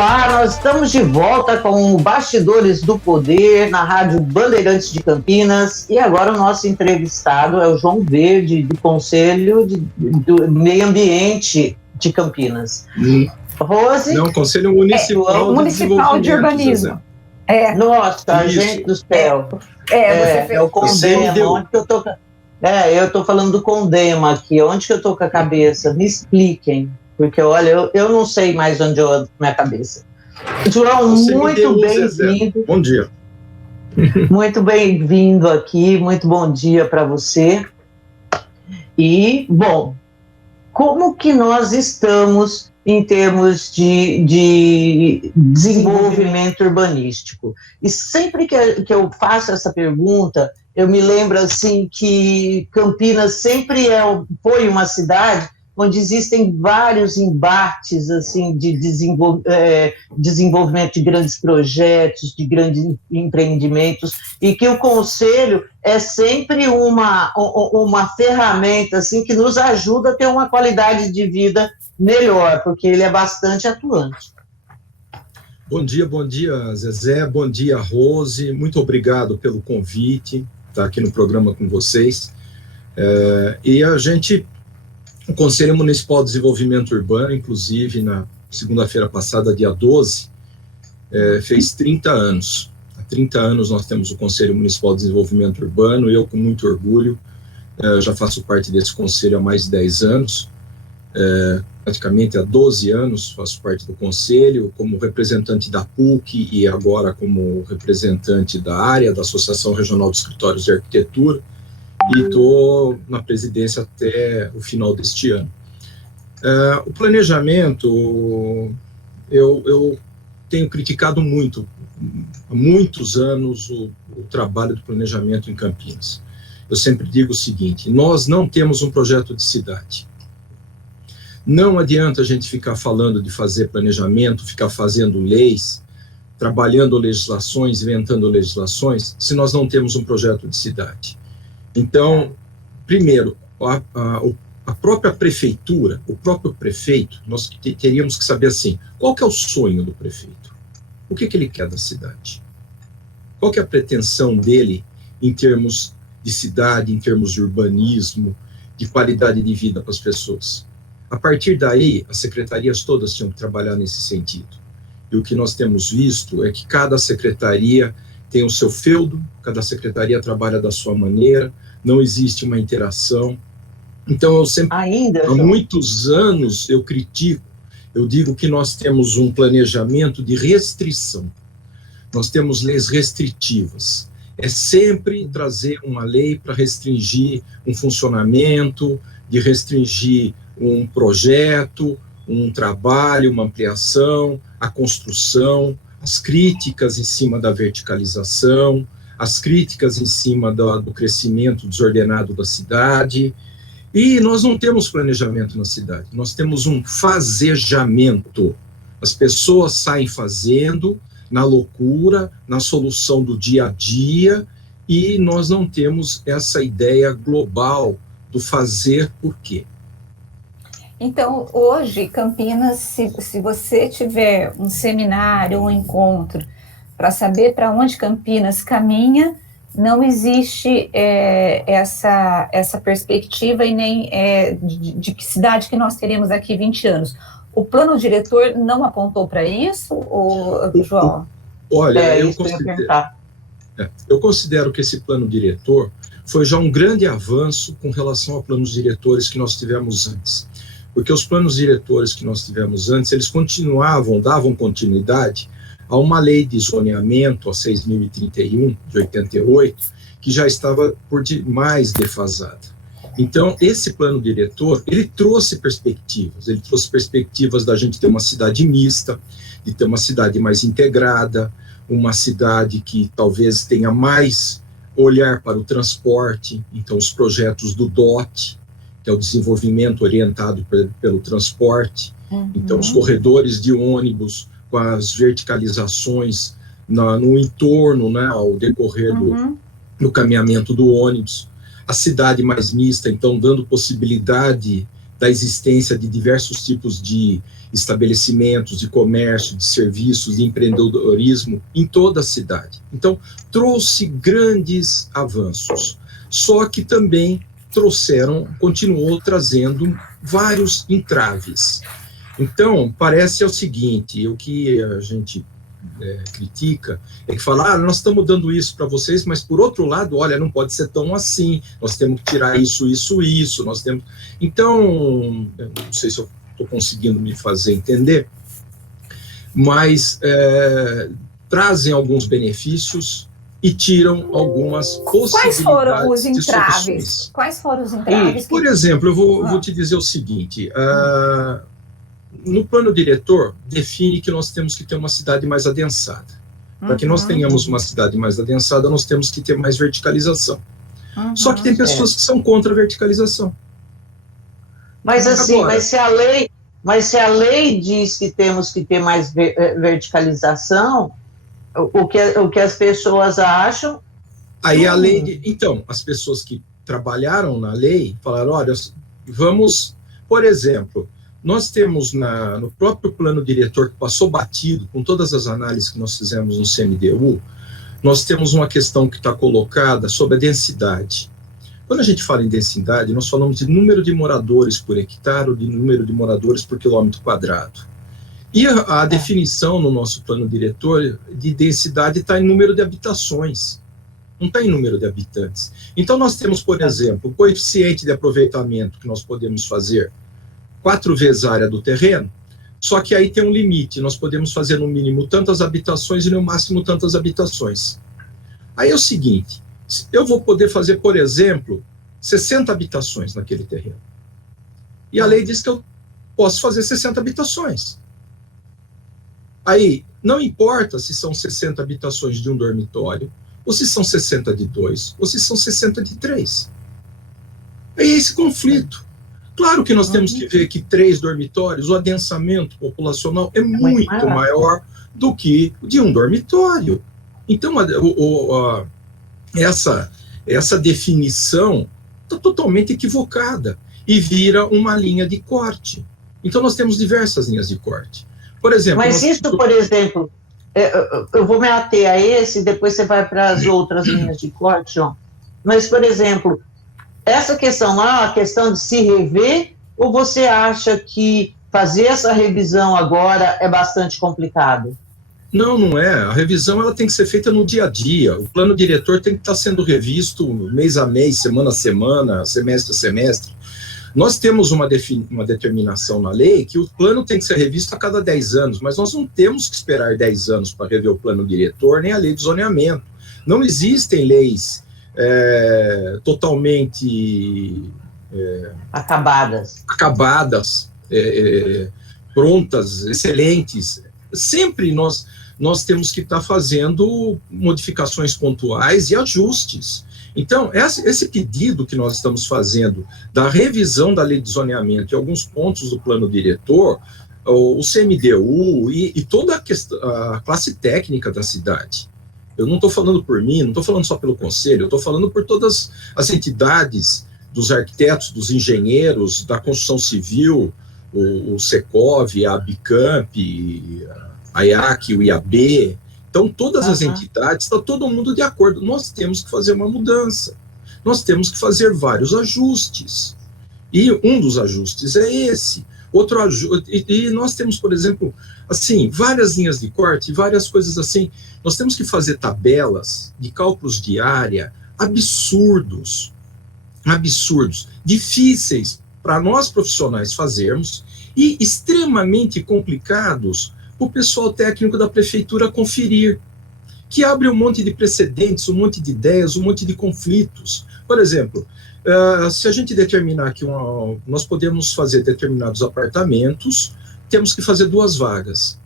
Nós estamos de volta com o Bastidores do Poder na Rádio Bandeirantes de Campinas e agora o nosso entrevistado é o João Verde, do Conselho do Meio Ambiente de Campinas. Rose? Não, Conselho Municipal de Urbanismo. Nossa, gente do céu. É o Condema. Onde que eu tô? Eu estou falando do Condema aqui. Onde que eu estou com a cabeça? Me expliquem. Porque, olha, eu não sei mais onde eu ando com a minha cabeça. João, muito bem-vindo. Bom dia. Muito bem-vindo aqui, muito bom dia para você. E, bom, como que nós estamos em termos de desenvolvimento urbanístico? E sempre que eu faço essa pergunta, eu me lembro, assim, que Campinas sempre foi uma cidade onde existem vários embates assim, de desenvolvimento de grandes projetos, de grandes empreendimentos, e que o Conselho é sempre uma ferramenta assim, que nos ajuda a ter uma qualidade de vida melhor, porque ele é bastante atuante. Bom dia, Zezé, bom dia, Rose, muito obrigado pelo convite, estar aqui no programa com vocês. O Conselho Municipal de Desenvolvimento Urbano, inclusive, na segunda-feira passada, dia 12, fez 30 anos. Há 30 anos nós temos o Conselho Municipal de Desenvolvimento Urbano, eu com muito orgulho, já faço parte desse conselho há mais de 10 anos, praticamente há 12 anos faço parte do conselho, como representante da PUC e agora como representante da área da Associação Regional de Escritórios de Arquitetura, e estou na presidência até o final deste ano. O planejamento, eu tenho criticado muito, há muitos anos, o trabalho do planejamento em Campinas. Eu sempre digo o seguinte: nós não temos um projeto de cidade. Não adianta a gente ficar falando de fazer planejamento, ficar fazendo leis, trabalhando legislações, inventando legislações, se nós não temos um projeto de cidade. Então, primeiro, a própria prefeitura, o próprio prefeito, nós teríamos que saber assim, qual que é o sonho do prefeito? O que ele quer da cidade? Qual que é a pretensão dele em termos de cidade, em termos de urbanismo, de qualidade de vida para as pessoas? A partir daí, as secretarias todas tinham que trabalhar nesse sentido. E o que nós temos visto é que cada secretaria tem o seu feudo, cada secretaria trabalha da sua maneira, não existe uma interação. Então, eu sempre, há muitos anos, eu critico, eu digo que nós temos um planejamento de restrição. Nós temos leis restritivas. É sempre trazer uma lei para restringir um funcionamento, de restringir um projeto, um trabalho, uma ampliação, a construção, as críticas em cima da verticalização, as críticas em cima do crescimento desordenado da cidade, e nós não temos planejamento na cidade, nós temos um fazejamento. As pessoas saem fazendo, na loucura, na solução do dia a dia, e nós não temos essa ideia global do fazer por quê. Então, hoje, Campinas, se você tiver um seminário, um encontro, para saber para onde Campinas caminha, não existe essa perspectiva e nem de que cidade que nós teremos daqui 20 anos. O plano diretor não apontou para isso, João? Olha, eu considero que esse plano diretor foi já um grande avanço com relação a planos diretores que nós tivemos antes. Porque os planos diretores que nós tivemos antes, eles davam continuidade a uma lei de zoneamento, a 6.031, de 88, que já estava por demais defasada. Então, esse plano diretor, ele trouxe perspectivas da gente ter uma cidade mista, de ter uma cidade mais integrada, uma cidade que talvez tenha mais olhar para o transporte, então os projetos do DOT, que é o desenvolvimento orientado pelo transporte, então os corredores de ônibus, com as verticalizações no entorno, né, ao decorrer do caminhamento do ônibus, a cidade mais mista, então dando possibilidade da existência de diversos tipos de estabelecimentos, de comércio, de serviços, de empreendedorismo em toda a cidade. Então, trouxe grandes avanços, só que também continuou trazendo vários entraves. Então, parece o seguinte, o que a gente critica é que fala, nós estamos dando isso para vocês, mas por outro lado, olha, não pode ser tão assim, nós temos que tirar isso, nós temos... Então, eu não sei se eu estou conseguindo me fazer entender, mas trazem alguns benefícios e tiram algumas possibilidades. Quais foram os entraves? Quais foram os entraves? Por exemplo, eu vou te dizer o seguinte, no plano diretor, define que nós temos que ter uma cidade mais adensada. Para que nós tenhamos uma cidade mais adensada, nós temos que ter mais verticalização. Só que tem pessoas que são contra a verticalização. Mas assim, agora, mas se a lei diz que temos que ter mais verticalização, o que as pessoas acham... Aí a lei... Então, as pessoas que trabalharam na lei falaram, olha, vamos... Por exemplo, nós temos no próprio plano diretor que passou batido, com todas as análises que nós fizemos no CMDU, nós temos uma questão que está colocada sobre a densidade. Quando a gente fala em densidade, nós falamos de número de moradores por hectare ou de número de moradores por quilômetro quadrado. E a definição no nosso plano diretor de densidade está em número de habitações, não está em número de habitantes. Então nós temos, por exemplo, o coeficiente de aproveitamento que nós podemos fazer 4 vezes a área do terreno, só que aí tem um limite, nós podemos fazer no mínimo tantas habitações e no máximo tantas habitações. Aí é o seguinte, eu vou poder fazer, por exemplo, 60 habitações naquele terreno. E a lei diz que eu posso fazer 60 habitações. Aí, não importa se são 60 habitações de um dormitório, ou se são 60 de 2, ou se são 60 de 3. É esse conflito. Claro que nós temos que ver que 3 dormitórios, o adensamento populacional é muito maior do que o de um dormitório. Então, essa definição está totalmente equivocada e vira uma linha de corte. Então, nós temos diversas linhas de corte. Por exemplo... Mas isso, por exemplo, eu vou me ater a esse, depois você vai para as outras linhas de corte, João. Mas, por exemplo, essa questão lá, a questão de se rever, ou você acha que fazer essa revisão agora é bastante complicado? Não, não é. A revisão ela tem que ser feita no dia a dia. O plano diretor tem que estar sendo revisto mês a mês, semana a semana, semestre a semestre. Nós temos uma determinação na lei que o plano tem que ser revisto a cada 10 anos, mas nós não temos que esperar 10 anos para rever o plano diretor, nem a lei de zoneamento. Não existem leis totalmente... acabadas, prontas, excelentes. Sempre nós temos que estar fazendo modificações pontuais e ajustes. Então, esse pedido que nós estamos fazendo da revisão da lei de zoneamento e alguns pontos do plano diretor, o CMDU e toda a classe técnica da cidade. Eu não estou falando por mim, não estou falando só pelo conselho, eu estou falando por todas as entidades dos arquitetos, dos engenheiros, da construção civil, o Secov, a Abicamp, a IAC, o IAB. Então, todas as entidades, está todo mundo de acordo. Nós temos que fazer uma mudança. Nós temos que fazer vários ajustes. E um dos ajustes é esse. Outro ajuste, e nós temos, por exemplo, assim, várias linhas de corte, várias coisas assim. Nós temos que fazer tabelas de cálculos de área absurdos, difíceis para nós profissionais fazermos e extremamente complicados para o pessoal técnico da prefeitura conferir, que abre um monte de precedentes, um monte de ideias, um monte de conflitos. Por exemplo, se a gente determinar que nós podemos fazer determinados apartamentos, temos que fazer 2 vagas.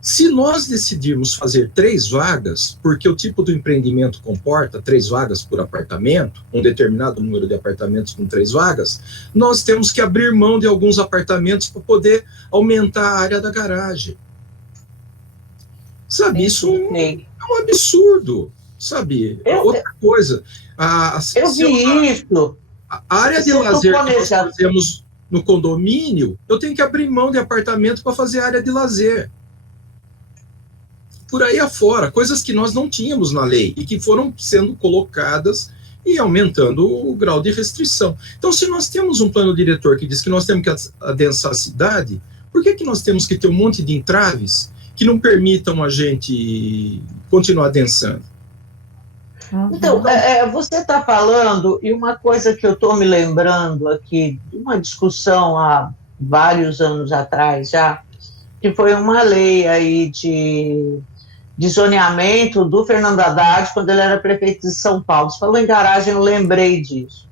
Se nós decidirmos fazer 3 vagas, porque o tipo do empreendimento comporta 3 vagas por apartamento, um determinado número de apartamentos com 3 vagas, nós temos que abrir mão de alguns apartamentos para poder aumentar a área da garagem. Sabe, isso é um absurdo, sabe? Outra coisa... eu vi isso. A área de lazer que nós fazemos no condomínio, eu tenho que abrir mão de apartamento para fazer área de lazer. Por aí afora, coisas que nós não tínhamos na lei e que foram sendo colocadas e aumentando o grau de restrição. Então, se nós temos um plano diretor que diz que nós temos que adensar a cidade, por que nós temos que ter um monte de entraves que não permitam a gente continuar adensando? Então, você está falando, e uma coisa que eu estou me lembrando aqui, de uma discussão há vários anos atrás já, que foi uma lei aí de zoneamento do Fernando Haddad, quando ele era prefeito de São Paulo. Você falou em garagem, eu lembrei disso,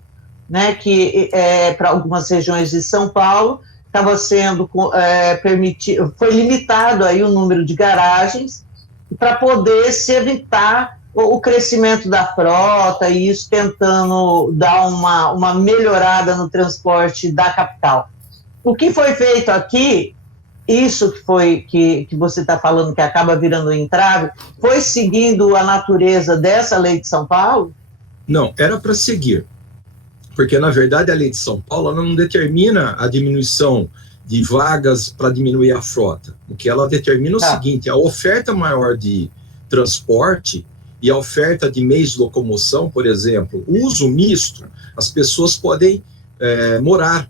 né, que para algumas regiões de São Paulo estava sendo permitido, foi limitado aí o número de garagens para poder se evitar o crescimento da frota, e isso tentando dar uma melhorada no transporte da capital. O que foi feito aqui, isso que você está falando que acaba virando um entrave, foi seguindo a natureza dessa lei de São Paulo? Não, era para seguir, porque na verdade a lei de São Paulo ela não determina a diminuição de vagas para diminuir a frota. O que ela determina é o seguinte: a oferta maior de transporte e a oferta de meios de locomoção, por exemplo, o uso misto, as pessoas podem morar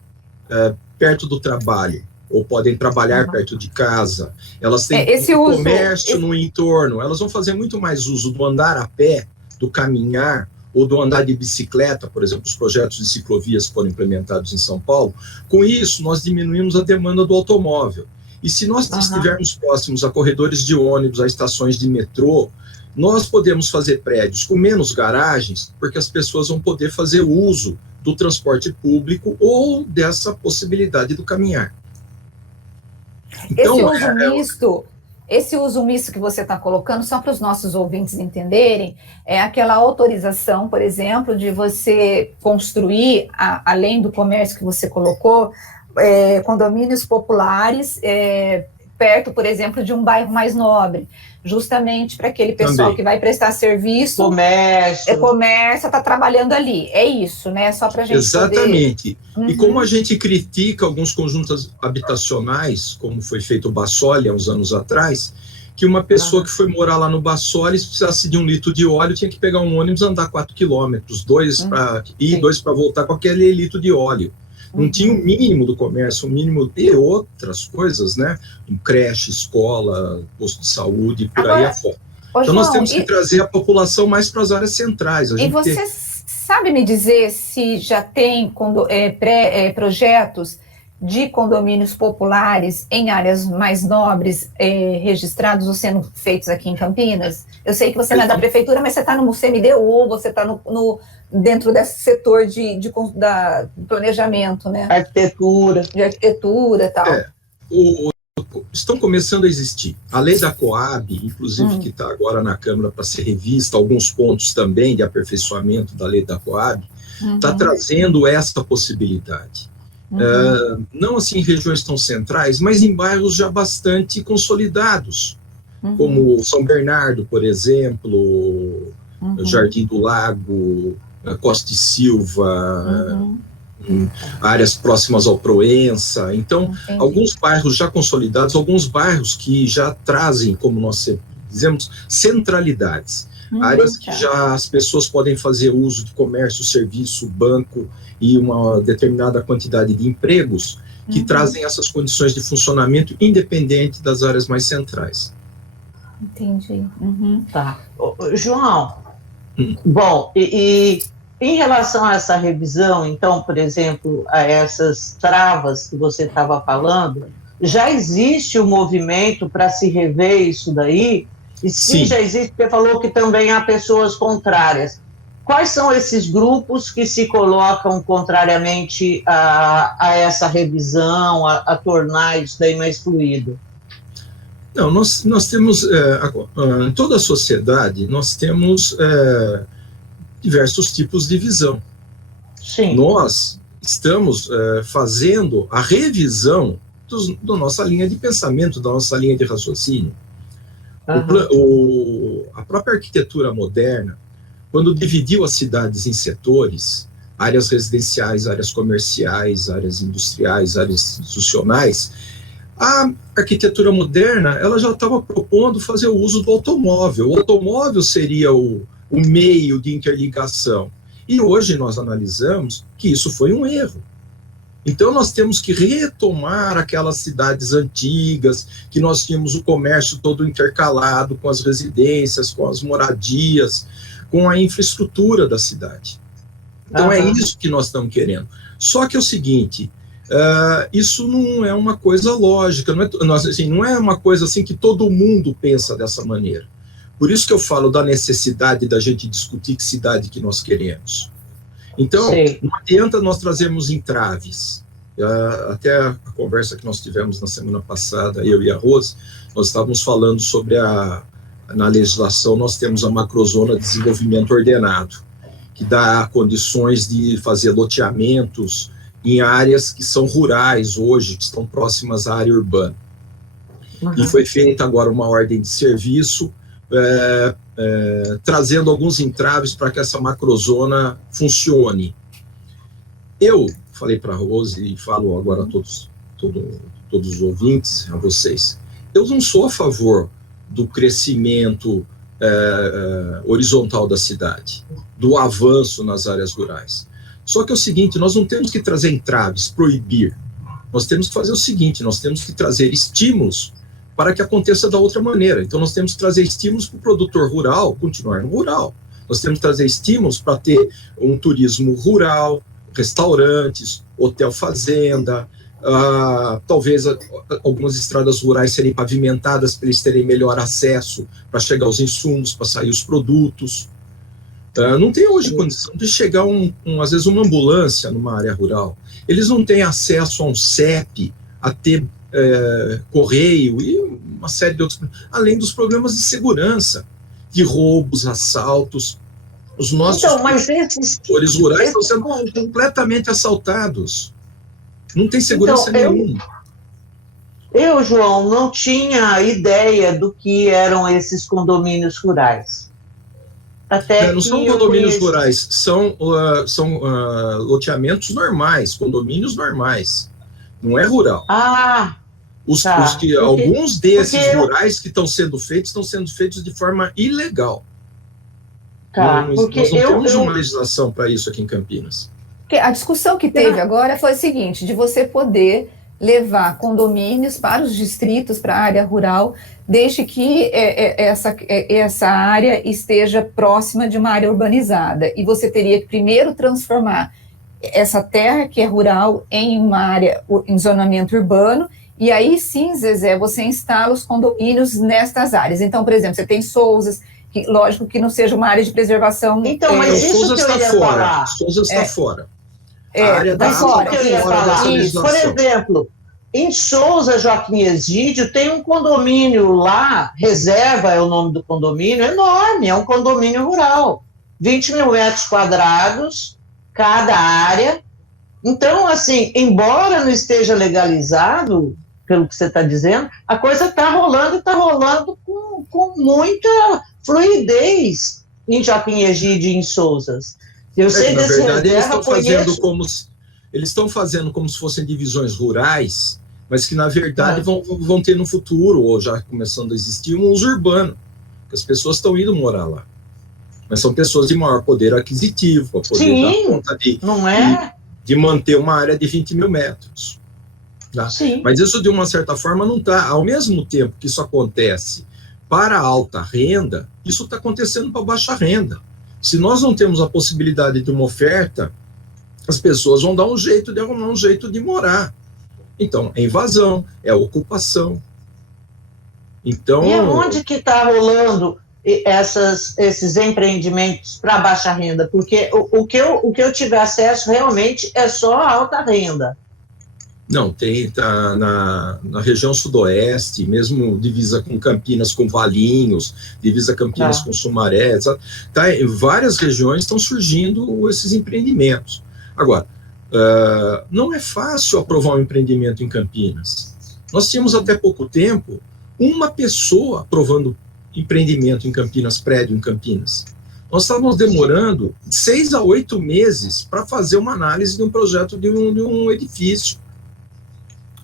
perto do trabalho, ou podem trabalhar perto de casa, elas têm comércio no entorno, elas vão fazer muito mais uso do andar a pé, do caminhar, ou do andar de bicicleta, por exemplo, os projetos de ciclovias foram implementados em São Paulo. Com isso, nós diminuímos a demanda do automóvel. E se nós estivermos próximos a corredores de ônibus, a estações de metrô, nós podemos fazer prédios com menos garagens, porque as pessoas vão poder fazer uso do transporte público ou dessa possibilidade do caminhar. Então, esse uso misto que você está colocando, só para os nossos ouvintes entenderem, é aquela autorização, por exemplo, de você construir, além do comércio que você colocou, condomínios populares perto, por exemplo, de um bairro mais nobre, justamente para aquele pessoal que vai prestar serviço, comércio, está trabalhando ali. É isso, né? Só para a gente Exatamente. Poder... E como a gente critica alguns conjuntos habitacionais, como foi feito o Bassoli há uns anos atrás, que uma pessoa que foi morar lá no Bassoli, se precisasse de 1 litro de óleo, tinha que pegar um ônibus e andar 4 quilômetros, 2 para ir, 2 para voltar com aquele litro de óleo. Não tinha o mínimo do comércio, o mínimo de outras coisas, né? Um creche, escola, posto de saúde, por aí afora. Então nós temos que trazer a população mais para as áreas centrais. E você sabe me dizer se já tem projetos de condomínios populares em áreas mais nobres registrados ou sendo feitos aqui em Campinas? Eu sei que você não é da prefeitura, mas você está no CMDU, você está dentro desse setor de planejamento, né? De arquitetura e tal. Estão começando a existir. A lei da Coab, inclusive, que está agora na Câmara para ser revista, alguns pontos também de aperfeiçoamento da lei da Coab, está trazendo essa possibilidade. Não assim em regiões tão centrais, mas em bairros já bastante consolidados, como São Bernardo, por exemplo, Jardim do Lago, Costa e Silva, áreas próximas ao Proença. Então, alguns bairros já consolidados, alguns bairros que já trazem, como nós dizemos, centralidades. Áreas que já as pessoas podem fazer uso de comércio, serviço, banco e uma determinada quantidade de empregos que trazem essas condições de funcionamento independente das áreas mais centrais. Entendi. Tá. João, bom, e em relação a essa revisão, então, por exemplo, a essas travas que você estava falando, já existe um movimento para se rever isso daí? E se já existe, você falou que também há pessoas contrárias. Quais são esses grupos que se colocam contrariamente a essa revisão, a tornar isso daí mais fluido? Não, nós temos, em toda a sociedade, nós temos diversos tipos de visão. Sim. Nós estamos fazendo a revisão da nossa linha de pensamento, da nossa linha de raciocínio. A própria arquitetura moderna, quando dividiu as cidades em setores, áreas residenciais, áreas comerciais, áreas industriais, áreas institucionais, a arquitetura moderna ela já estava propondo fazer o uso do automóvel. O automóvel seria o meio de interligação. E hoje nós analisamos que isso foi um erro. Então nós temos que retomar aquelas cidades antigas, que nós tínhamos o comércio todo intercalado com as residências, com as moradias, com a infraestrutura da cidade. Então é isso que nós estamos querendo. Só que é o seguinte, isso não é uma coisa lógica, não é uma coisa assim que todo mundo pensa dessa maneira. Por isso que eu falo da necessidade da gente discutir que cidade que nós queremos. Então, não adianta nós trazermos entraves. Até a conversa que nós tivemos na semana passada, eu e a Rose, nós estávamos falando sobre na legislação nós temos a macrozona de desenvolvimento ordenado, que dá condições de fazer loteamentos em áreas que são rurais hoje, que estão próximas à área urbana. E foi feita agora uma ordem de serviço, trazendo alguns entraves para que essa macrozona funcione. Eu falei para a Rose e falo agora a todos os ouvintes, a vocês, eu não sou a favor do crescimento horizontal da cidade, do avanço nas áreas rurais. Só que é o seguinte, nós não temos que trazer entraves, proibir. Nós temos que fazer o seguinte, nós temos que trazer estímulos para que aconteça da outra maneira. Então, nós temos que trazer estímulos para o produtor rural continuar no rural. Nós temos que trazer estímulos para ter um turismo rural, restaurantes, hotel-fazenda, talvez algumas estradas rurais serem pavimentadas para eles terem melhor acesso para chegar aos insumos, para sair os produtos. Não tem hoje condição de chegar, às vezes, uma ambulância numa área rural. Eles não têm acesso a um CEP, a ter correio e uma série de outros, além dos problemas de segurança, de roubos, assaltos. Os nossos produtores rurais estão sendo completamente assaltados. Não tem segurança nenhuma. Eu, João, não tinha ideia do que eram esses condomínios rurais. Não são condomínios rurais, são loteamentos normais, condomínios normais. Não é rural. Alguns desses rurais que estão sendo feitos de forma ilegal. Nós não temos uma legislação para isso aqui em Campinas. A discussão que teve agora foi a seguinte, de você poder levar condomínios para os distritos, para a área rural, desde que essa área esteja próxima de uma área urbanizada. E você teria que primeiro transformar essa terra que é rural em uma área, em zonamento urbano, e aí sim, Zezé, você instala os condomínios nestas áreas. Então, por exemplo, você tem Sousas, que, lógico que não seja uma área de preservação. Então, mas isso que eu ia falar. Sousa está fora. A área da fora. Que eu ia falar. Por exemplo, em Sousa, Joaquim Exídio, tem um condomínio lá, Reserva é o nome do condomínio, enorme, é um condomínio rural. 20 mil metros quadrados, cada área. Então, assim, embora não esteja legalizado, pelo que você está dizendo, a coisa está rolando com muita fluidez em Joaquim Egídio e em Sousas. Eu sei desse reserva, eles estão fazendo como se fossem divisões rurais, mas que, na verdade, vão ter no futuro, ou já começando a existir, um uso urbano, que as pessoas estão indo morar lá. Mas são pessoas de maior poder aquisitivo, para poder dar conta de manter uma área de 20 mil metros. Tá? Mas isso, de uma certa forma, não está. Ao mesmo tempo que isso acontece para a alta renda, isso está acontecendo para a baixa renda. Se nós não temos a possibilidade de uma oferta, as pessoas vão dar um jeito de arrumar um jeito de morar. Então, é invasão, é ocupação. Então, e aonde que está rolando esses empreendimentos para baixa renda? Porque o que eu tive acesso realmente é só a alta renda. Não, tá na região sudoeste, mesmo divisa com Campinas, com Valinhos, divisa Campinas com Sumaré, em várias regiões estão surgindo esses empreendimentos. Agora, não é fácil aprovar um empreendimento em Campinas. Nós tínhamos até pouco tempo uma pessoa aprovando empreendimento em Campinas, prédio em Campinas. nós estávamos demorando 6 a 8 meses para fazer uma análise de um projeto de um edifício.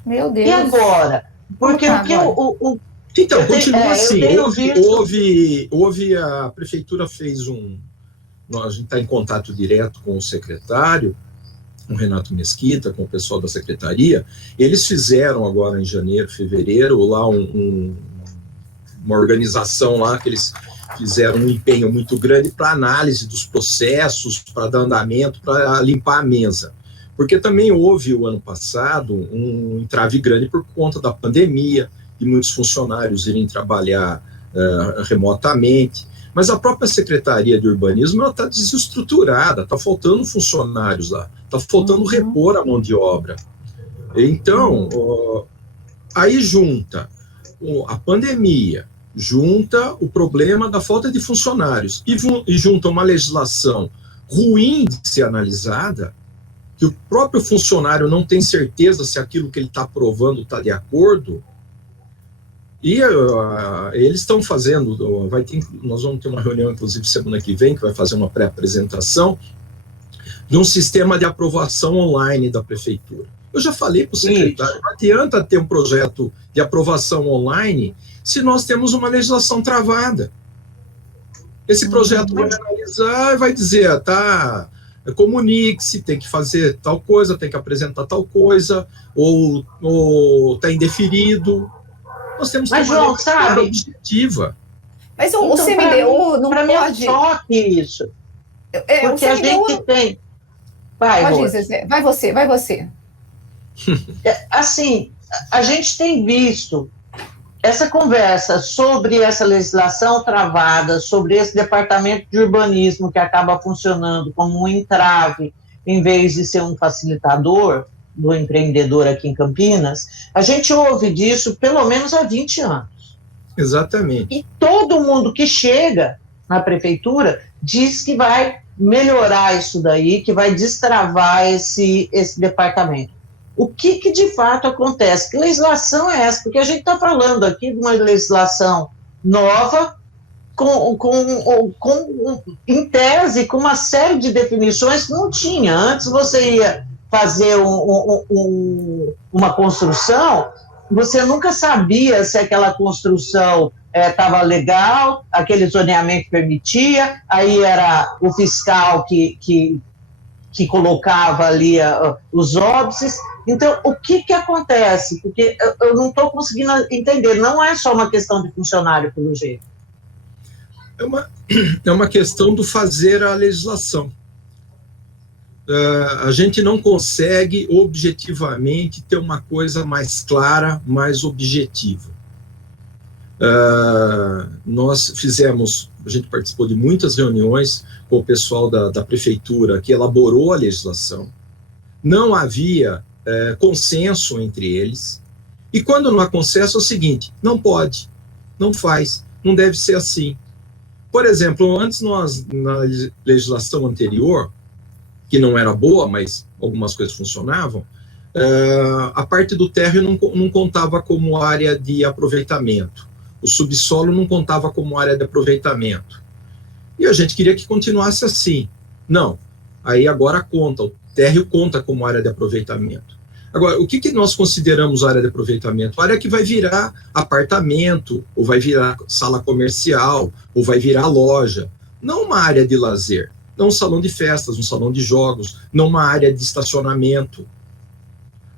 Meu Deus. E agora? Porque Tá, o que Então, continua assim. Houve A prefeitura fez a gente está em contato direto com o secretário, com o Renato Mesquita, com o pessoal da secretaria. Eles fizeram agora em janeiro, fevereiro, lá uma organização lá que eles fizeram um empenho muito grande para análise dos processos, para dar andamento, para limpar a mesa. Porque também houve, o ano passado, um entrave grande por conta da pandemia, e muitos funcionários irem trabalhar remotamente. Mas a própria Secretaria de Urbanismo está desestruturada, está faltando funcionários lá, está faltando repor a mão de obra. Então, aí junta a pandemia, junta o problema da falta de funcionários e junta uma legislação ruim de ser analisada, que o próprio funcionário não tem certeza se aquilo que ele está aprovando está de acordo. E eles estão fazendo, nós vamos ter uma reunião, inclusive, semana que vem, que vai fazer uma pré-apresentação de um sistema de aprovação online da prefeitura. Eu já falei para o secretário, não adianta ter um projeto de aprovação online se nós temos uma legislação travada. Esse projeto vai analisar e vai dizer, comunique-se, tem que fazer tal coisa, tem que apresentar tal coisa, ou está indeferido. Nós temos que ter uma legislação objetiva. Mas o CMDU não pode... Para mim é choque isso. Porque a gente tem... Vai você. Assim, a gente tem visto essa conversa sobre essa legislação travada, sobre esse departamento de urbanismo que acaba funcionando como um entrave, em vez de ser um facilitador do empreendedor aqui em Campinas, a gente ouve disso pelo menos há 20 anos. Exatamente. E todo mundo que chega na prefeitura diz que vai melhorar isso daí, que vai destravar esse departamento. O que de fato acontece? Que legislação é essa? Porque a gente está falando aqui de uma legislação nova, em tese, com uma série de definições que não tinha. Antes você ia fazer uma construção, você nunca sabia se aquela construção estava legal, aquele zoneamento permitia, aí era o fiscal que colocava ali os óbices. Então, o que acontece? Porque eu não estou conseguindo entender, não é só uma questão de funcionário, pelo jeito. É uma questão do fazer a legislação. A gente não consegue objetivamente ter uma coisa mais clara, mais objetiva. Nós a gente participou de muitas reuniões com o pessoal da prefeitura que elaborou a legislação, não havia consenso entre eles, e quando não há consenso é o seguinte, não pode, não faz, não deve ser assim. Por exemplo, antes na legislação anterior, que não era boa, mas algumas coisas funcionavam, a parte do térreo não contava como área de aproveitamento, o subsolo não contava como área de aproveitamento. E a gente queria que continuasse assim. Não, aí agora conta, o térreo conta como área de aproveitamento. Agora, o que nós consideramos área de aproveitamento? Área que vai virar apartamento, ou vai virar sala comercial, ou vai virar loja. Não uma área de lazer, não um salão de festas, um salão de jogos, não uma área de estacionamento.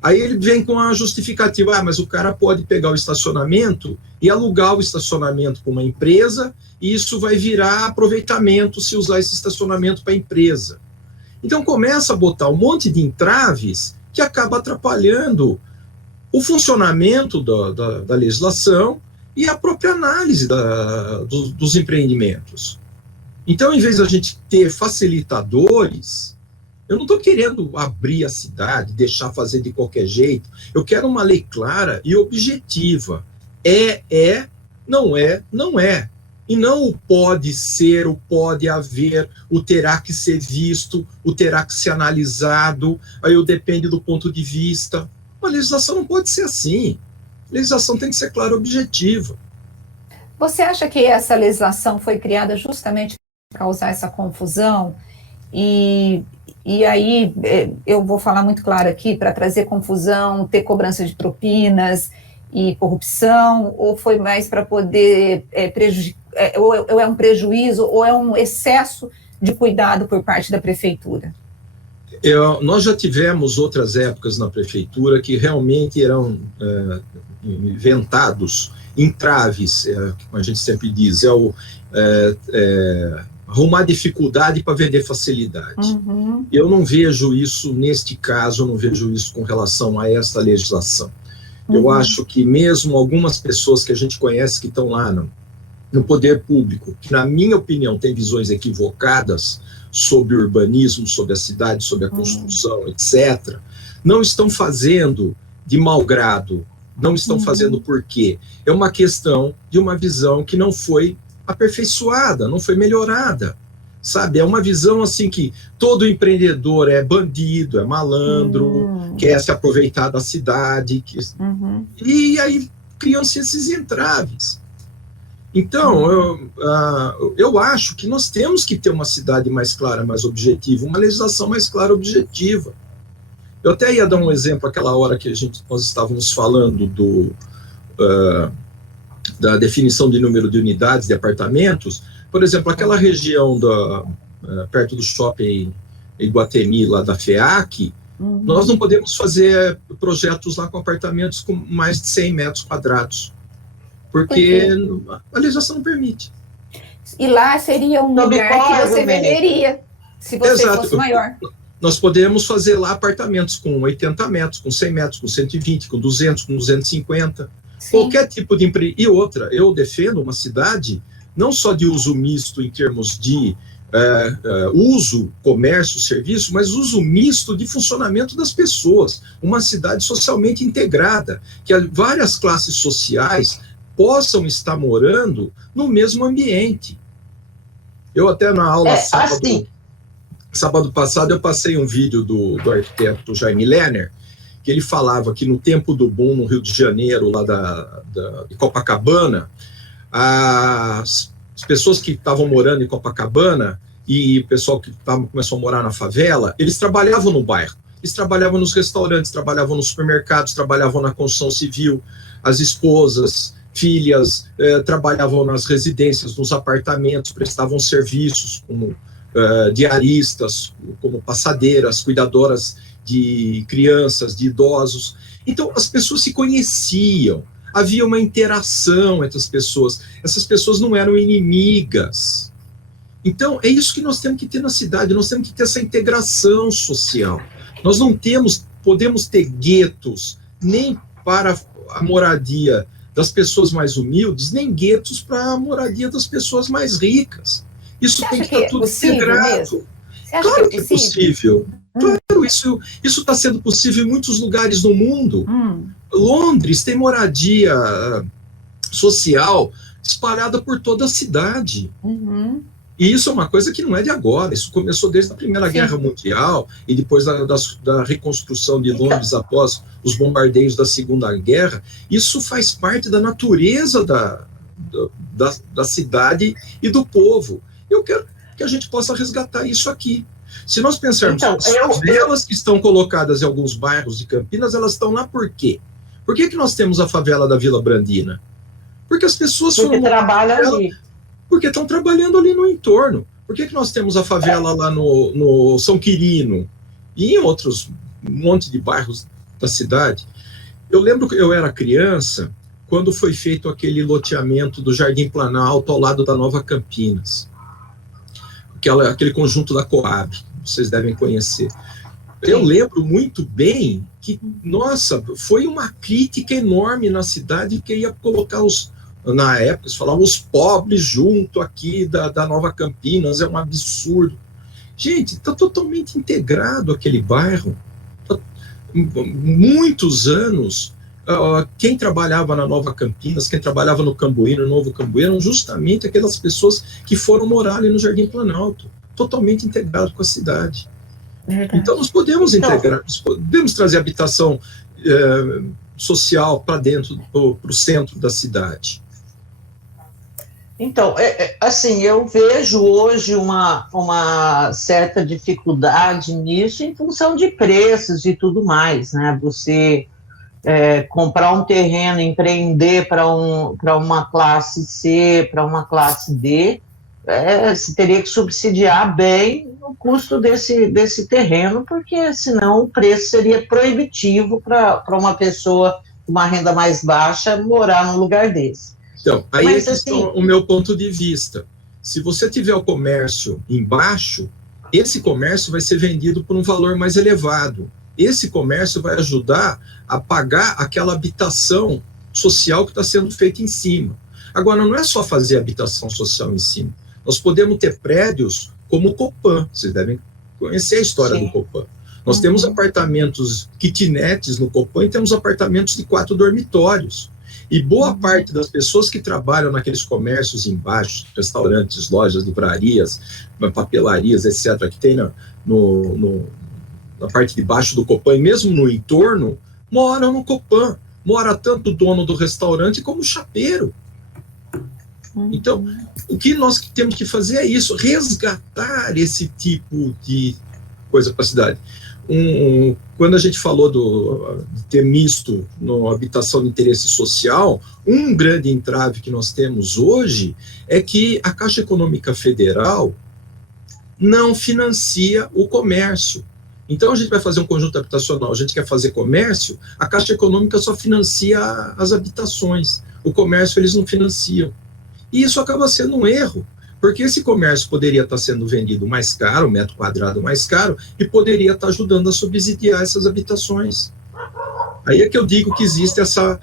Aí ele vem com a justificativa, mas o cara pode pegar o estacionamento e alugar o estacionamento para uma empresa, e isso vai virar aproveitamento se usar esse estacionamento para a empresa. Então começa a botar um monte de entraves que acaba atrapalhando o funcionamento da legislação e a própria análise dos empreendimentos. Então, em vez de a gente ter facilitadores, eu não estou querendo abrir a cidade, deixar fazer de qualquer jeito. Eu quero uma lei clara e objetiva. Não é, não é. E não o pode ser, o pode haver, o terá que ser visto, o terá que ser analisado, aí eu depende do ponto de vista. Uma legislação não pode ser assim. A legislação tem que ser clara e objetiva. Você acha que essa legislação foi criada justamente causar essa confusão, e aí eu vou falar muito claro aqui, para trazer confusão, ter cobrança de propinas e corrupção, ou foi mais para poder ou é um prejuízo, ou é um excesso de cuidado por parte da prefeitura? Nós já tivemos outras épocas na prefeitura que realmente eram inventados entraves, como a gente sempre diz, arrumar dificuldade para vender facilidade. Uhum. Eu não vejo isso neste caso, eu não vejo isso com relação a esta legislação. Uhum. Eu acho que mesmo algumas pessoas que a gente conhece que estão lá no poder público, que na minha opinião têm visões equivocadas sobre o urbanismo, sobre a cidade, sobre a construção, etc., não estão fazendo de mau grado, não estão fazendo por quê? É uma questão de uma visão que não foi aperfeiçoada, não foi melhorada, sabe? É uma visão assim que todo empreendedor é bandido, é malandro, quer se aproveitar da cidade, e aí criam-se esses entraves. Então, eu acho que nós temos que ter uma cidade mais clara, mais objetiva, uma legislação mais clara, objetiva. Eu até ia dar um exemplo aquela hora que nós estávamos falando da definição de número de unidades de apartamentos. Por exemplo, aquela região perto do shopping Iguatemi, lá da FEAC, nós não podemos fazer projetos lá com apartamentos com mais de 100 metros quadrados, porque a legislação não permite. E lá seria um lugar que você venderia, se você fosse maior. Nós podemos fazer lá apartamentos com 80 metros, com 100 metros, com 120, com 200, com 250. Sim. Qualquer tipo de empresa. E outra, eu defendo uma cidade não só de uso misto em termos de uso, comércio, serviço, mas uso misto de funcionamento das pessoas. Uma cidade socialmente integrada, que várias classes sociais possam estar morando no mesmo ambiente. Eu até na aula sábado passado eu passei um vídeo do arquiteto Jaime Lerner, que ele falava que no tempo do boom no Rio de Janeiro, lá de Copacabana, as pessoas que estavam morando em Copacabana e o pessoal que começou a morar na favela, eles trabalhavam no bairro, eles trabalhavam nos restaurantes, trabalhavam nos supermercados, trabalhavam na construção civil, as esposas, filhas, trabalhavam nas residências, nos apartamentos, prestavam serviços como diaristas, como passadeiras, cuidadoras de crianças, de idosos. Então, as pessoas se conheciam, havia uma interação entre as pessoas, essas pessoas não eram inimigas. Então, é isso que nós temos que ter na cidade, nós temos que ter essa integração social. Nós não podemos ter guetos, nem para a moradia das pessoas mais humildes, nem guetos para a moradia das pessoas mais ricas. Isso tem que estar tudo integrado. Claro que é possível. Claro, isso está sendo possível em muitos lugares no mundo. Londres tem moradia social espalhada por toda a cidade. E isso é uma coisa que não é de agora. Isso começou desde a Primeira Guerra Mundial e depois da reconstrução de Londres após os bombardeios da Segunda Guerra. Isso faz parte da natureza da cidade e do povo. Eu quero que a gente possa resgatar isso aqui. Se nós pensarmos, as favelas que estão colocadas em alguns bairros de Campinas, elas estão lá por quê? Por que nós temos a favela da Vila Brandina? Porque as pessoas trabalham ali. Porque estão trabalhando ali no entorno. Por que nós temos a favela lá no São Quirino e em outros monte de bairros da cidade? Eu lembro que eu era criança quando foi feito aquele loteamento do Jardim Planalto ao lado da Nova Campinas. Aquele conjunto da Coab, vocês devem conhecer. Eu lembro muito bem que, nossa, foi uma crítica enorme na cidade que ia colocar na época, eles falavam os pobres junto aqui da Nova Campinas, é um absurdo. Gente, está totalmente integrado aquele bairro. Muitos anos, quem trabalhava na Nova Campinas, quem trabalhava no Cambuí, no Novo Cambuí, eram justamente aquelas pessoas que foram morar ali no Jardim Planalto, totalmente integrado com a cidade. Então, nós podemos integrar, nós podemos trazer habitação social para dentro, para o centro da cidade. Então, assim, eu vejo hoje uma certa dificuldade nisso em função de preços e tudo mais, né? Você comprar um terreno, empreender para uma classe C, para uma classe D, você teria que subsidiar bem o custo desse terreno, porque senão o preço seria proibitivo para uma pessoa com uma renda mais baixa morar num lugar desse. Então, aí mas, é assim, o meu ponto de vista. Se você tiver o comércio embaixo, esse comércio vai ser vendido por um valor mais elevado. Esse comércio vai ajudar a pagar aquela habitação social que está sendo feita em cima. Agora, não é só fazer habitação social em cima. Nós podemos ter prédios como o Copan. Vocês devem conhecer a história do Copan. Nós temos apartamentos kitnets no Copan e temos apartamentos de 4 dormitórios. E boa parte das pessoas que trabalham naqueles comércios embaixo, restaurantes, lojas, livrarias, papelarias, etc., que tem na parte de baixo do Copan, e mesmo no entorno, moram no Copan. Mora tanto o dono do restaurante como o chapeiro. Então, o que nós temos que fazer é isso, resgatar esse tipo de coisa para a cidade. Quando a gente falou de ter misto na habitação de interesse social, um grande entrave que nós temos hoje é que a Caixa Econômica Federal não financia o comércio. Então, a gente vai fazer um conjunto habitacional, a gente quer fazer comércio, a Caixa Econômica só financia as habitações, o comércio eles não financiam. E isso acaba sendo um erro, porque esse comércio poderia estar sendo vendido mais caro, um metro quadrado mais caro, e poderia estar ajudando a subsidiar essas habitações. Aí é que eu digo que existe essa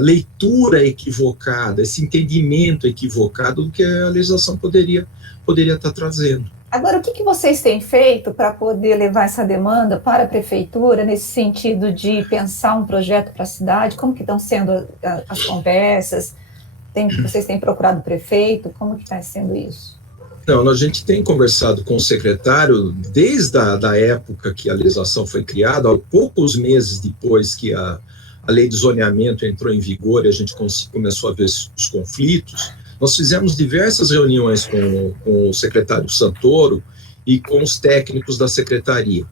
leitura equivocada, esse entendimento equivocado do que a legislação poderia estar trazendo. Agora, o que vocês têm feito para poder levar essa demanda para a prefeitura, nesse sentido de pensar um projeto para a cidade? Como que estão sendo as conversas? Vocês têm procurado o prefeito? Como que está sendo isso? Não, a gente tem conversado com o secretário desde a época que a legislação foi criada, há poucos meses depois que a lei de zoneamento entrou em vigor e a gente começou a ver os conflitos. Nós fizemos diversas reuniões com o secretário Santoro e com os técnicos da secretaria.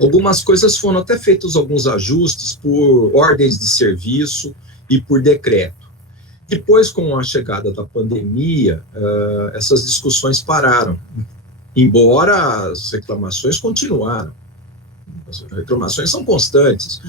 Algumas coisas foram até feitos alguns ajustes por ordens de serviço e por decreto. Depois, com a chegada da pandemia, essas discussões pararam, embora as reclamações continuaram. As reclamações são constantes.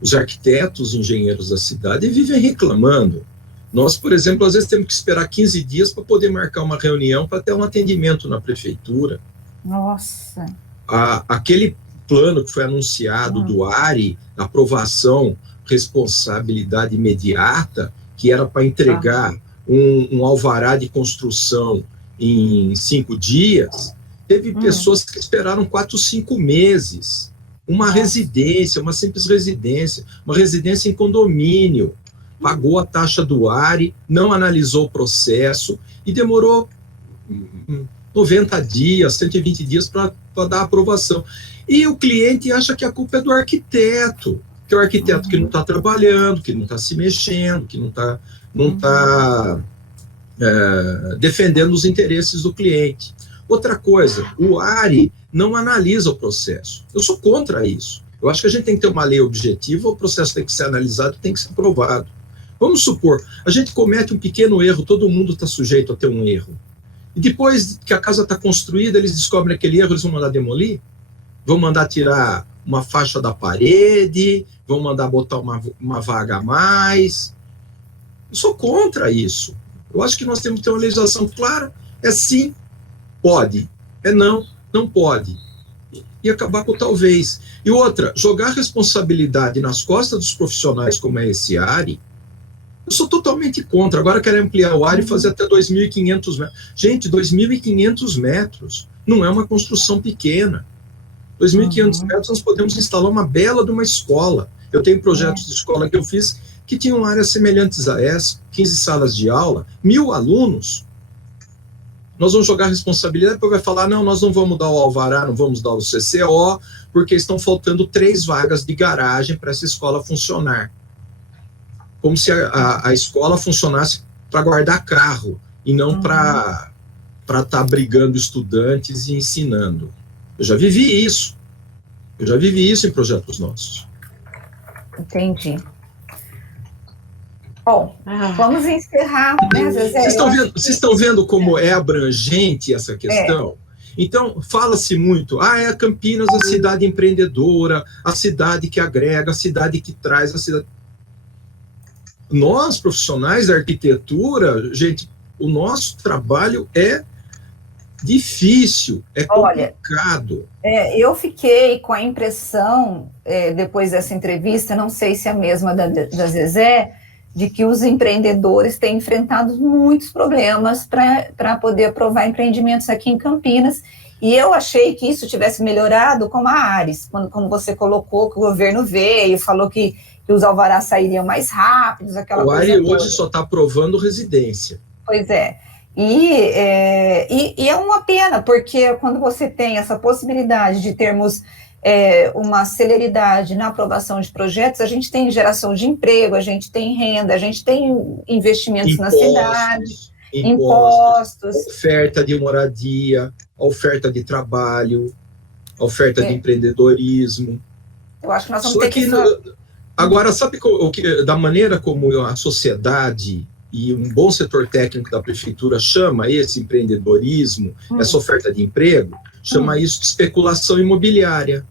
Os arquitetos, engenheiros da cidade vivem reclamando. Nós, por exemplo, às vezes temos que esperar 15 dias para poder marcar uma reunião para ter um atendimento na prefeitura. Nossa! Aquele plano que foi anunciado do ARI, aprovação, responsabilidade imediata, que era para entregar um alvará de construção em 5 dias, teve pessoas que esperaram 4, 5 meses. Uma residência, uma simples residência, uma residência em condomínio, pagou a taxa do ARI, não analisou o processo e demorou 90 dias, 120 dias para dar aprovação. E o cliente acha que a culpa é do arquiteto, que é o arquiteto que não está trabalhando, que não está se mexendo, que não está defendendo os interesses do cliente. Outra coisa, o ARI não analisa o processo. Eu sou contra isso. Eu acho que a gente tem que ter uma lei objetiva, o processo tem que ser analisado, tem que ser aprovado. Vamos supor, a gente comete um pequeno erro, todo mundo está sujeito a ter um erro. E depois que a casa está construída, eles descobrem aquele erro, eles vão mandar demolir? Vão mandar tirar uma faixa da parede, vão mandar botar uma vaga a mais. Eu sou contra isso. Eu acho que nós temos que ter uma legislação clara. É sim, pode. É não, não pode. E acabar com o talvez. E outra, jogar responsabilidade nas costas dos profissionais como é esse ARI, eu sou totalmente contra. Agora quero ampliar o ARI e fazer até 2.500 metros. Gente, 2.500 metros não é uma construção pequena. 2.500 metros nós podemos instalar uma bela de uma escola. Eu tenho projetos de escola que eu fiz que tinham áreas semelhantes a essa, 15 salas de aula, 1.000 alunos. Nós vamos jogar responsabilidade, depois vai falar, não, nós não vamos dar o alvará, não vamos dar o CCO, porque estão faltando 3 vagas de garagem para essa escola funcionar. como se a escola funcionasse para guardar carro e não para estar brigando estudantes e ensinando. Eu já vivi isso em projetos nossos. Entendi. Bom, vamos encerrar, né, Zezé? Vocês estão vendo como é abrangente essa questão? Então, fala-se muito, é Campinas a cidade empreendedora, a cidade que agrega, a cidade que traz, a cidade... Nós, profissionais da arquitetura, gente, o nosso trabalho é difícil, é complicado. Eu fiquei com a impressão, depois dessa entrevista, não sei se é a mesma da Zezé, de que os empreendedores têm enfrentado muitos problemas para poder aprovar empreendimentos aqui em Campinas, e eu achei que isso tivesse melhorado com a Ares, como você colocou, que o governo veio, falou que os alvarás sairiam mais rápidos, aquela coisa toda. O Ares hoje só está aprovando residência. Pois é. E é uma pena, porque quando você tem essa possibilidade de termos uma celeridade na aprovação de projetos, a gente tem geração de emprego, a gente tem renda, a gente tem investimentos na cidade, impostos, oferta de moradia, oferta de trabalho, oferta de empreendedorismo. Eu acho que nós vamos ter que... Agora, sabe da maneira como a sociedade e um bom setor técnico da prefeitura chama esse empreendedorismo, essa oferta de emprego, chama isso de especulação imobiliária.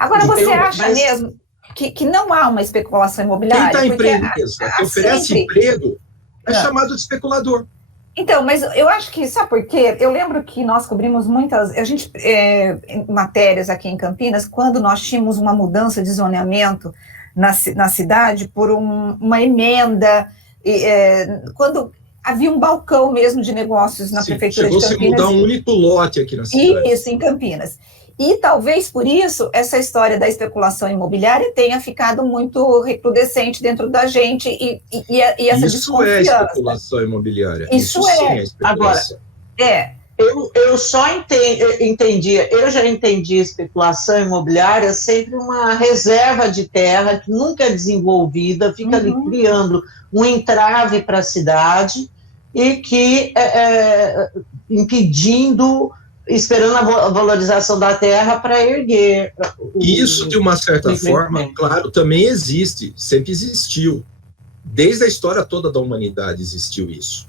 Agora, você acha mesmo que não há uma especulação imobiliária? Quem está empresa, que oferece emprego, é chamado de especulador. Então, mas eu acho que, sabe por quê? Eu lembro que nós cobrimos matérias aqui em Campinas, quando nós tínhamos uma mudança de zoneamento na cidade por uma emenda, quando havia um balcão mesmo de negócios na prefeitura de Campinas. Chegou a se mudar um único lote aqui na cidade. Isso, em Campinas. E talvez por isso essa história da especulação imobiliária tenha ficado muito recrudescente dentro da gente e essa desconfiança. Isso é especulação imobiliária. Isso é. Agora, eu só eu já entendi especulação imobiliária sempre uma reserva de terra que nunca é desenvolvida, fica ali criando um entrave para a cidade e que impedindo, esperando a valorização da terra para erguer. Isso, de uma certa forma, claro, também existe, sempre existiu. Desde a história toda da humanidade existiu isso.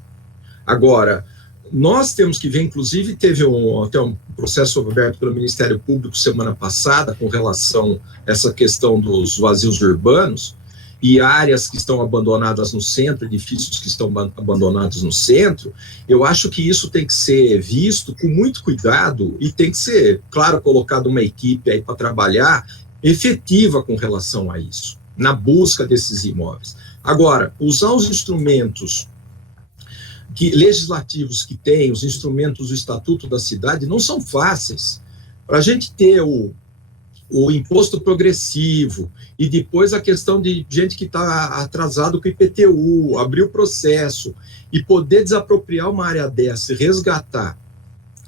Agora, nós temos que ver, inclusive, teve até um processo aberto pelo Ministério Público semana passada com relação a essa questão dos vazios urbanos e áreas que estão abandonadas no centro, edifícios que estão abandonados no centro. Eu acho que isso tem que ser visto com muito cuidado e tem que ser, claro, colocado uma equipe aí para trabalhar efetiva com relação a isso, na busca desses imóveis. Agora, usar os instrumentos legislativos que tem, os instrumentos do Estatuto da Cidade, não são fáceis. Para a gente ter o imposto progressivo e depois a questão de gente que está atrasado com o IPTU, abrir o processo e poder desapropriar uma área dessa e resgatar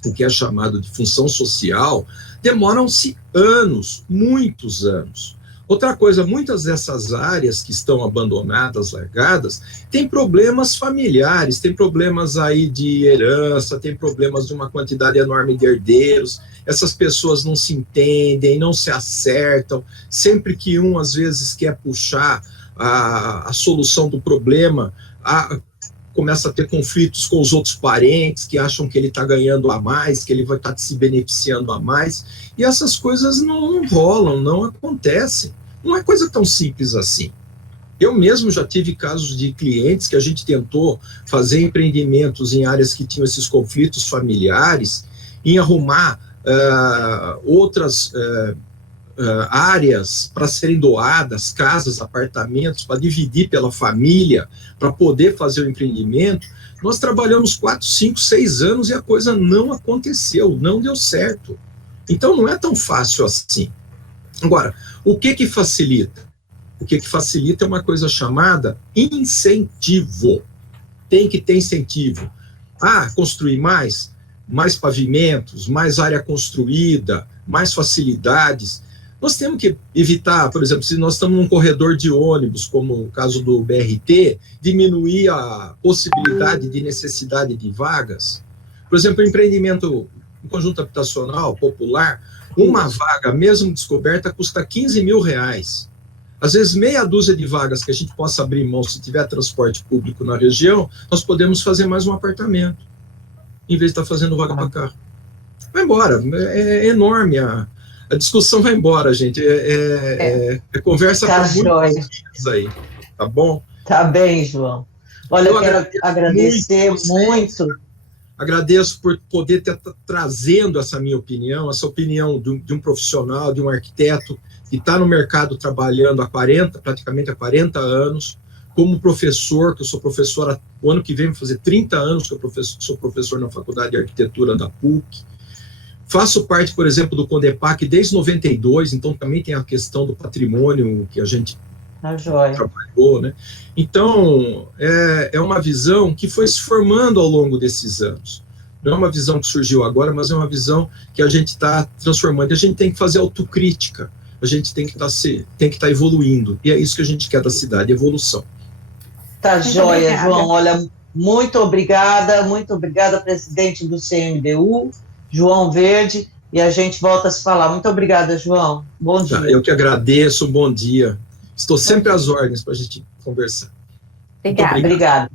o que é chamado de função social, demoram-se anos, muitos anos. Outra coisa, muitas dessas áreas que estão abandonadas, largadas, têm problemas familiares, tem problemas aí de herança, tem problemas de uma quantidade enorme de herdeiros, essas pessoas não se entendem, não se acertam, sempre que às vezes, quer puxar a solução do problema, começa a ter conflitos com os outros parentes, que acham que ele está ganhando a mais, que ele vai estar se beneficiando a mais, e essas coisas não rolam, não acontecem. Não é coisa tão simples assim. Eu mesmo já tive casos de clientes que a gente tentou fazer empreendimentos em áreas que tinham esses conflitos familiares, em arrumar outras áreas para serem doadas, casas, apartamentos, para dividir pela família, para poder fazer o empreendimento. Nós trabalhamos 4, 5, 6 anos e a coisa não aconteceu, não deu certo. Então não é tão fácil assim. Agora, o que facilita? O que facilita é uma coisa chamada incentivo. Tem que ter incentivo. Construir mais pavimentos, mais área construída, mais facilidades. Nós temos que evitar, por exemplo, se nós estamos num corredor de ônibus, como o caso do BRT, diminuir a possibilidade de necessidade de vagas. Por exemplo, empreendimento em conjunto habitacional popular, uma vaga, mesmo descoberta, custa R$15.000. Às vezes, meia dúzia de vagas que a gente possa abrir mão, se tiver transporte público na região, nós podemos fazer mais um apartamento, em vez de estar fazendo vaga para carro. Vai embora, é enorme a discussão, vai embora, gente. É conversa para muitos dias aí, tá bom? Tá bem, João. Olha, eu quero agradecer muito. Agradeço por poder estar trazendo essa minha opinião, essa opinião de um profissional, de um arquiteto que está no mercado trabalhando praticamente há 40 anos, como professor, que eu sou professor, o ano que vem vou fazer 30 anos que eu sou professor na Faculdade de Arquitetura da PUC. Faço parte, por exemplo, do CONDEPAC desde 92, então também tem a questão do patrimônio que a gente trabalhou, né? Então, é uma visão que foi se formando ao longo desses anos. Não é uma visão que surgiu agora, mas é uma visão que a gente está transformando. A gente tem que fazer autocrítica, a gente tem que estar evoluindo, e é isso que a gente quer da cidade, evolução. Tá joia, João. Olha, muito obrigada, presidente do CMBU, João Verde, e a gente volta a se falar. Muito obrigada, João. Bom dia. Eu que agradeço, bom dia. Estou sempre às ordens para a gente conversar. Obrigada.